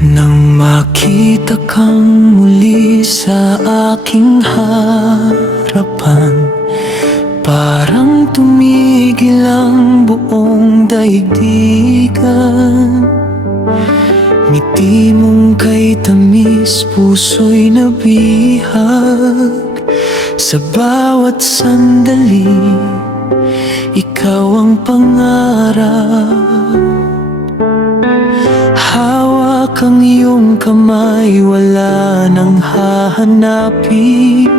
Nang makita kang muli sa aking harapan, parang tumigil ang buong daigdigan. Ngiti mong kay tamis, puso'y nabihag. Sa bawat sandali, ikaw ang pangarap. Hawak ang iyong kamay, wala nang hahanapin.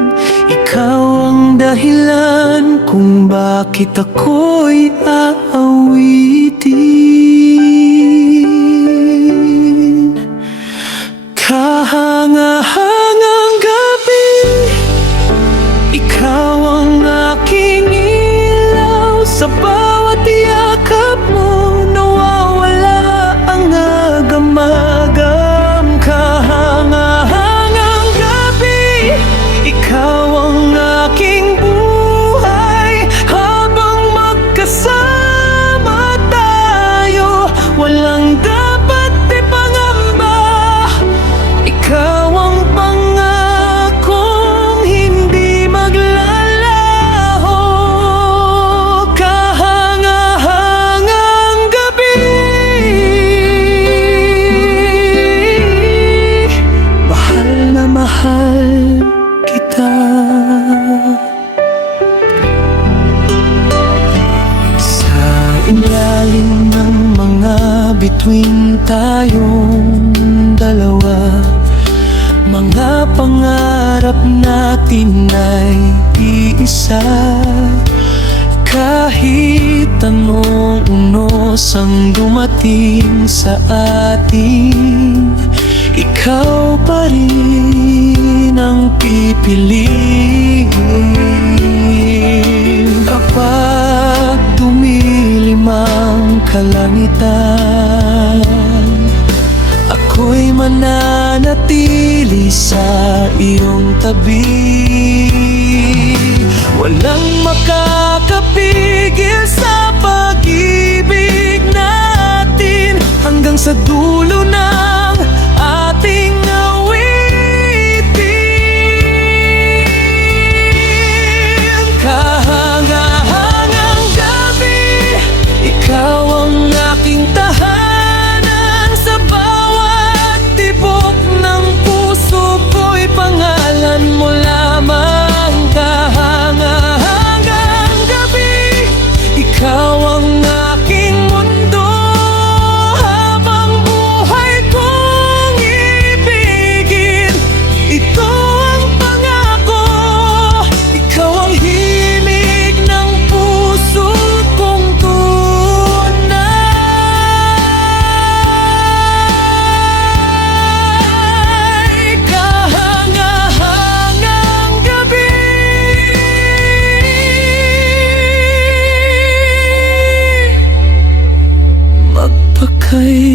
Ikaw ang dahilan kung bakit ako'y aawitin. Kahanga-hangang gabi, ikaw ang aking ilaw. Sa bawat yakap mo, nawawala ang agam-agam. Kahanga-hangang gabi, ikaw ang aking buhay. Habang magkasama tayo, walang dapat ipangamba. Ikaw ang pangakong hindi maglalaho. Kahanga-hangang gabi, mahal na mahal kita. Sa ilalim ng mga bituin tayong dalawa, mga pangarap natin ay iisa. Kahit anong unos ang dumating sa atin, ikaw pa rin ang pipiliin. Kapag dumilim ang kalangitan, ako'y mananatili sa iyong tabi. Walang makakapigil sa pag-ibig natin, hanggang sa dulo ng ating awitin. Kahanga-hangang gabi, ikaw ang aking tahanan. Sa bawat tibok ng puso ko'y pangalan mo lamang. Kahanga-hangang gabi, ikaw ang aking mundo. Habang buhay kong ibigin, ito ang pangako. Ikaw ang himig ng puso kong tunay. Kahanga-hangang gabi, magpakailanman.